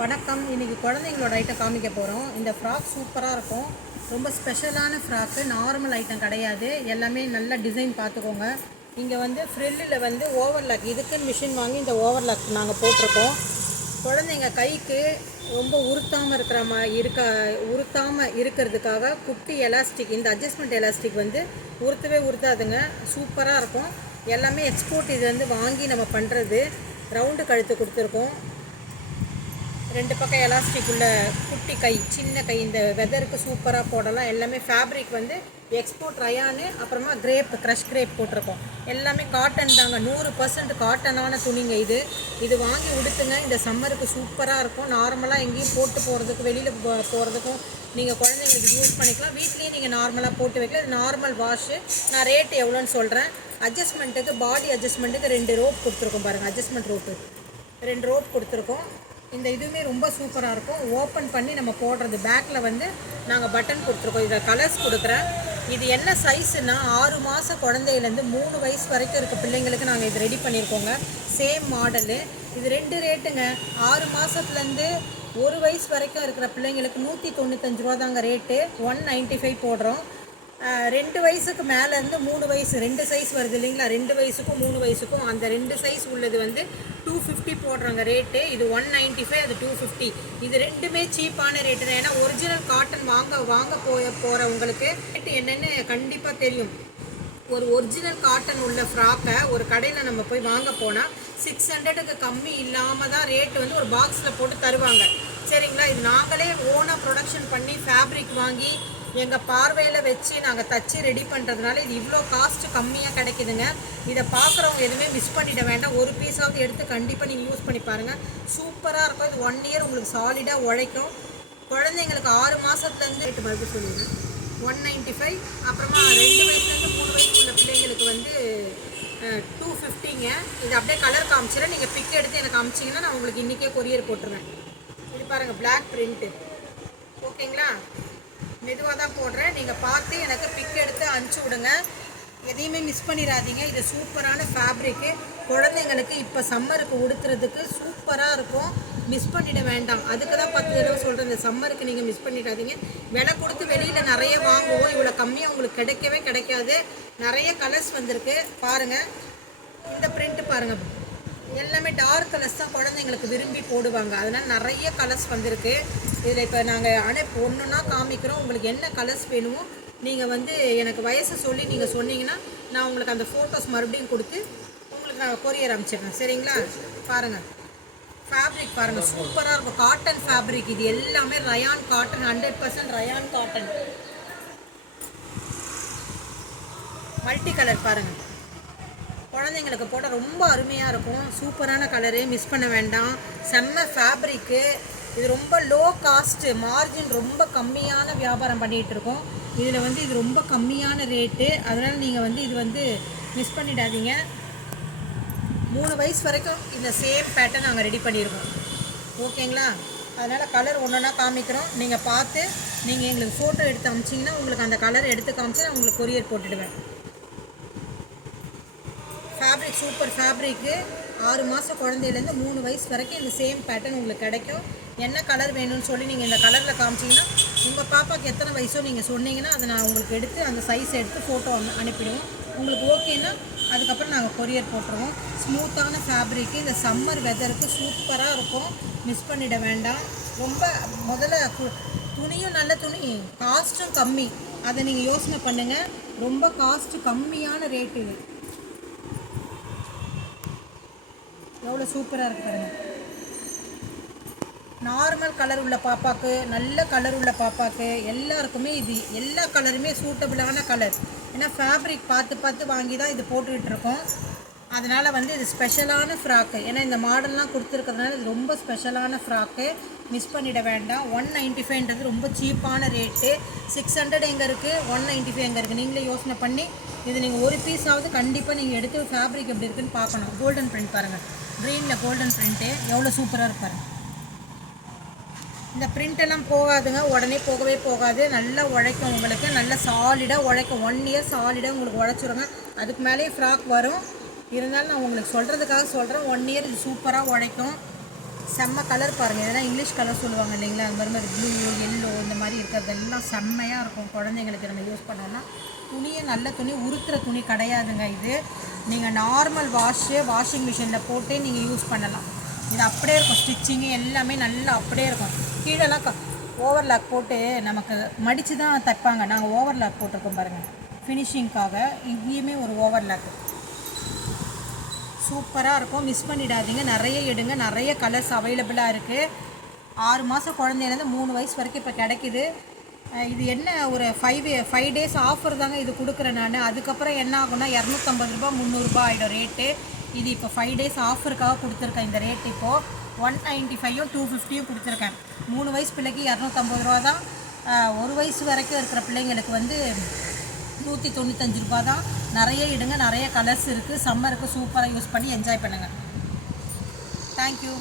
வணக்கம். இன்றைக்கி குழந்தைங்களோட ஐட்டம் காமிக்க போகிறோம். இந்த ஃப்ராக் சூப்பராக இருக்கும். ரொம்ப ஸ்பெஷலான ஃப்ராக்கு, நார்மல் ஐட்டம் கிடையாது. எல்லாமே நல்ல டிசைன் பார்த்துக்கோங்க. இங்கே வந்து ஃப்ரில்லில் வந்து ஓவர்லாக், இதுக்குன்னு மிஷின் வாங்கி இந்த ஓவர்லாக் நாங்கள் போட்டிருக்கோம். குழந்தைங்க கைக்கு ரொம்ப உறுத்தாமல் இருக்கிறதுக்காக குட்டி எலாஸ்டிக், இந்த அட்ஜஸ்ட்மெண்ட் எலாஸ்டிக் வந்து உறுத்தாதுங்க. சூப்பராக இருக்கும். எல்லாமே எக்ஸ்போர்ட். இது வந்து வாங்கி நம்ம பண்ணுறது. ரவுண்டு கழுத்து கொடுத்துருக்கோம். ரெண்டு பக்கம் எலாஸ்டிக் உள்ள குட்டி கை, சின்ன கை. இந்த வெதருக்கு சூப்பராக போடலாம். எல்லாமே ஃபேப்ரிக் வந்து எக்ஸ்போர்ட் ரயானு, அப்புறமா க்ரஷ் கிரேப் போட்டிருக்கோம். எல்லாமே காட்டன் தாங்க, 100% காட்டனான துணிங்க. இது வாங்கி உடுத்துங்க. இந்த சம்மருக்கு சூப்பராக இருக்கும். நார்மலாக எங்கேயும் போட்டு போகிறதுக்கு, வெளியில் போகிறதுக்கும் நீங்கள் குழந்தைங்களுக்கு யூஸ் பண்ணிக்கலாம். வீட்லேயும் நீங்கள் நார்மலாக போட்டு வைக்கலாம். இது நார்மல் வாஷு. நான் ரேட்டு எவ்வளோன்னு சொல்கிறேன். அட்ஜஸ்ட்மெண்ட்டுக்கு, பாடி அட்ஜஸ்ட்மெண்ட்டுக்கு 2 ரோப் கொடுத்துருக்கோம் பாருங்கள். அட்ஜஸ்ட்மெண்ட் ரோப்பு 2 ரோப் கொடுத்துருக்கோம். இந்த இதுவுமே ரொம்ப சூப்பராக இருக்கும். ஓப்பன் பண்ணி நம்ம போடுறது. பேக்கில் வந்து நாங்கள் பட்டன் கொடுத்துருக்கோம். இதில் கலர்ஸ் கொடுக்குறேன். இது என்ன சைஸுன்னா 6 மாதம் குழந்தையிலேருந்து 3 வயசு வரைக்கும் இருக்க பிள்ளைங்களுக்கு நாங்கள் இது ரெடி பண்ணியிருக்கோங்க. Same model. இது 2 ரேட்டுங்க. 6 மாதத்துலேருந்து 1 வயசு வரைக்கும் இருக்கிற பிள்ளைங்களுக்கு 195 ரூபா தாங்க ரேட்டு. 195 போடுறோம். 2 வயசுக்கு மேலேருந்து 3 வயசு 2 சைஸ் வருது இல்லைங்களா? 2 வயசுக்கும் 3 வயசுக்கும் அந்த 2 சைஸ் உள்ளது வந்து 250 போடுறாங்க ரேட்டு. இது 195, அது 250. இது ரெண்டுமே சீப்பான ரேட்டு தான். ஏன்னா ஒரிஜினல் காட்டன் வாங்க போகிறவங்களுக்கு ரேட்டு என்னென்னு கண்டிப்பாக தெரியும். ஒரு ஒரிஜினல் காட்டன் உள்ள ஃப்ராக்கை ஒரு கடையில் நம்ம போய் வாங்க போனால் 600க்கு கம்மி இல்லாமல் தான் ரேட்டு வந்து ஒரு பாக்ஸில் போட்டு தருவாங்க. சரிங்களா? இது நாங்களே ஓனாக ப்ரொடக்ஷன் பண்ணி ஃபேப்ரிக் வாங்கி எங்கள் பார்வையில் வச்சு நாங்கள் தச்சு ரெடி பண்ணுறதுனால இது இவ்வளோ காஸ்ட்டு கம்மியாக கிடைக்குதுங்க. இதை பார்க்குறவங்க எதுவுமே மிஸ் பண்ணிட வேண்டாம். ஒரு பீஸாவது எடுத்து கண்டிப்பாக நீங்கள் யூஸ் பண்ணி பாருங்கள். சூப்பராக இருக்கும். இது 1 இயர் உங்களுக்கு சாலிடாக உழைக்கும். குழந்தைங்களுக்கு 6 மாதத்துலேருந்து ரேட்டு மறுபடியும் சொல்லிடுறேன். 195. அப்புறமா 2 வயசுலேருந்து 3 வயசு உள்ள பிள்ளைங்களுக்கு வந்து 250ங்க. இது அப்படியே கலர் காமிச்சிடறேன். நீங்கள் பிக் எடுத்து எனக்கு காமிச்சிங்கன்னா நான் உங்களுக்கு இன்றைக்கே கொரியர் போட்டுருவேன். இது பாருங்கள், பிளாக் பிரிண்ட்டு. ஓகேங்களா? மெதுவாக தான் போடுறேன். நீங்கள் பார்த்து எனக்கு பிக் எடுத்து அனுப்பிச்சி விடுங்க. எதையுமே மிஸ் பண்ணிடாதீங்க. இது சூப்பரான ஃபேப்ரிக்கு. குழந்தைங்களுக்கு இப்போ சம்மருக்கு உடுத்துறதுக்கு சூப்பராக இருக்கும். மிஸ் பண்ணிட வேண்டாம். அதுக்கு தான் 10 தடவை சொல்கிறேன். இந்த சம்மருக்கு நீங்கள் மிஸ் பண்ணிடாதீங்க. விலை கொடுத்து வெளியில் நிறைய வாங்குவோம். இவ்வளோ கம்மியாக உங்களுக்கு கிடைக்கவே கிடைக்காது. நிறைய கலர்ஸ் வந்திருக்கு பாருங்கள். இந்த பிரிண்ட்டு பாருங்கள். எல்லாமே டார்க் கலர்ஸ் தான் குழந்தைங்களுக்கு விரும்பி போடுவாங்க. அதனால் நிறைய கலர்ஸ் வந்திருக்கு. இதில் இப்போ நாங்கள் ஒன்றுன்னா காமிக்கிறோம். உங்களுக்கு என்ன கலர்ஸ் வேணுமோ நீங்கள் வந்து எனக்கு வயசு சொல்லி நீங்கள் சொன்னீங்கன்னா நான் உங்களுக்கு அந்த ஃபோட்டோஸ் மறுபடியும் கொடுத்து உங்களுக்கு நான் கொரியர் அனுப்பிச்சிடுறேன். சரிங்களா? பாருங்கள், ஃபேப்ரிக் பாருங்கள், சூப்பராக இருக்கும். Cotton fabric. இது எல்லாமே rayon cotton, 100% rayon cotton. Multi colour பாருங்கள். குழந்தைங்களுக்கு போட ரொம்ப அருமையாக இருக்கும். சூப்பரான கலரு, மிஸ் பண்ண வேண்டாம். செம்ம ஃபேப்ரிக்கு. இது ரொம்ப லோ காஸ்ட்டு, மார்ஜின் ரொம்ப கம்மியான வியாபாரம் பண்ணிகிட்ருக்கோம். இதில் வந்து இது ரொம்ப கம்மியான ரேட்டு. அதனால் நீங்கள் வந்து இது வந்து மிஸ் பண்ணிடாதீங்க. 3 வயசு வரைக்கும் இந்த சேம் பேட்டர்ன் நாங்கள் ரெடி பண்ணியிருக்கோம். ஓகேங்களா? அதனால் கலர் ஒன்றா காமிக்கிறோம். நீங்கள் பார்த்து நீங்கள் எங்களுக்கு ஃபோட்டோ எடுத்து அனுப்பிச்சிங்கன்னா உங்களுக்கு அந்த கலர் எடுத்து காமிச்சு நான் உங்களுக்கு கொரியர் போட்டுடுவேன். Fabric super fabric. 6 மாதம் குழந்தையிலேருந்து 3 வயசு வரைக்கும் இந்த சேம் பேட்டர்ன் உங்களுக்கு கிடைக்கும். என்ன கலர் வேணும்னு சொல்லி நீங்கள் இந்த கலரில் காமிச்சிங்கன்னா உங்கள் பாப்பாவுக்கு எத்தனை வயசோ நீங்கள் சொன்னீங்கன்னா அதை நான் உங்களுக்கு எடுத்து அந்த சைஸ் எடுத்து ஃபோட்டோ அனுப்பிடுவோம். உங்களுக்கு ஓகேன்னா அதுக்கப்புறம் நாங்கள் கொரியர் போட்டுருவோம். ஸ்மூத்தான ஃபேப்ரிக்கு. இந்த சம்மர் வெதருக்கு சூப்பராக இருக்கும். மிஸ் பண்ணிட வேண்டாம். ரொம்ப முதல்ல துணியும் நல்ல துணி, காஸ்ட்டும் கம்மி. அதை நீங்கள் யோசனை பண்ணுங்கள். ரொம்ப காஸ்ட்டு கம்மியான ரேட்டு. இது எவ்வளோ சூப்பராக இருக்குது பாருங்கள். நார்மல் கலர் உள்ள பாப்பாவுக்கு, நல்ல கலர் உள்ள பாப்பாவுக்கு எல்லாருக்குமே இது எல்லா கலருமே சூட்டபிளான கலர். ஏன்னா ஃபேப்ரிக் பார்த்து வாங்கி தான் இது போட்டுக்கிட்டு இருக்கோம். அதனால் வந்து இது ஸ்பெஷலான ஃப்ராக்கு. ஏன்னா இந்த மாடல்லாம் கொடுத்துருக்கிறதுனால இது ரொம்ப ஸ்பெஷலான ஃப்ராக்கு. மிஸ் பண்ணிட வேண்டாம். 195ன்றது ரொம்ப சீப்பான ரேட்டு. 600 எங்கே இருக்குது, 195 எங்கே இருக்குது? நீங்களே யோசனை பண்ணி இது நீங்கள் ஒரு பீஸாவது கண்டிப்பாக நீங்கள் எடுத்து ஃபேப்ரிக் எப்படி இருக்குதுன்னு பார்க்கணும். கோல்டன் பிரிண்ட் பாருங்கள். க்ரீனில் கோல்டன் பிரிண்ட்டு எவ்வளோ சூப்பராக இருப்பாரு. இந்த பிரிண்டெல்லாம் போகாதுங்க, உடனே போகவே போகாது. நல்லா உழைக்கும் உங்களுக்கு. நல்லா சாலிடாக உழைக்கும். 1 இயர் சாலிடாக உங்களுக்கு உழைச்சிருங்க. அதுக்கு மேலேயே ஃப்ராக் வரும். இருந்தாலும் நான் உங்களுக்கு சொல்கிறதுக்காக சொல்கிறேன். 1 இயர் இது சூப்பராக உழைக்கும். செம்ம கலர் பாருங்கள். இதெல்லாம் இங்கிலீஷ் கலர் சொல்லுவாங்க இல்லைங்களா, அது மாதிரி ப்ளூ எல்லோ இந்த மாதிரி இருக்கிறதெல்லாம் செம்மையாக இருக்கும். குழந்தைங்களுக்கு நம்ம யூஸ் பண்ணோன்னா துணியை நல்ல துணி, உருத்துற துணி கிடையாதுங்க இது. நீங்கள் நார்மல் வாஷிங் மிஷினில் போட்டு நீங்கள் யூஸ் பண்ணலாம். இது அப்படியே இருக்கும், ஸ்டிச்சிங்கு எல்லாமே நல்லா அப்படியே இருக்கும். கீழெல்லாம் ஓவர்லாக் போட்டு நமக்கு மடித்து தான் தைப்பாங்க. நாங்கள் ஓவர்லாக் போட்டிருக்கோம் பாருங்கள் ஃபினிஷிங்காக. இங்கேயுமே ஒரு ஓவர்லாக்கு சூப்பராக இருக்கும். மிஸ் பண்ணிடாதீங்க, நிறைய எடுங்க. நிறைய கலர்ஸ் அவைலபிளாக இருக்குது. 6 மாதம் குழந்தையிலேருந்து 3 வயசு வரைக்கும் இப்போ கிடைக்கிது. இது என்ன ஒரு 5 டேஸ் ஆஃபர் தாங்க இது கொடுக்குறேன் நான். அதுக்கப்புறம் என்ன ஆகும்னா 250 ரூபா 300 ரூபா ஆகிடும் ரேட்டு. இது இப்போ 5 டேஸ் ஆஃபருக்காக கொடுத்துருக்கேன். இந்த ரேட் இப்போது 195ம் 250யும் கொடுத்துருக்கேன். 3 வயசு பிள்ளைக்கு 250 ரூபா தான். 1 வயசு வரைக்கும் இருக்கிற பிள்ளைங்களுக்கு வந்து 195 ரூபா தான். நிறைய இடுங்க, நிறைய கலர்ஸ் இருக்குது. சம்மருக்கு சூப்பராக யூஸ் பண்ணி என்ஜாய் பண்ணுங்கள். தேங்க்யூ.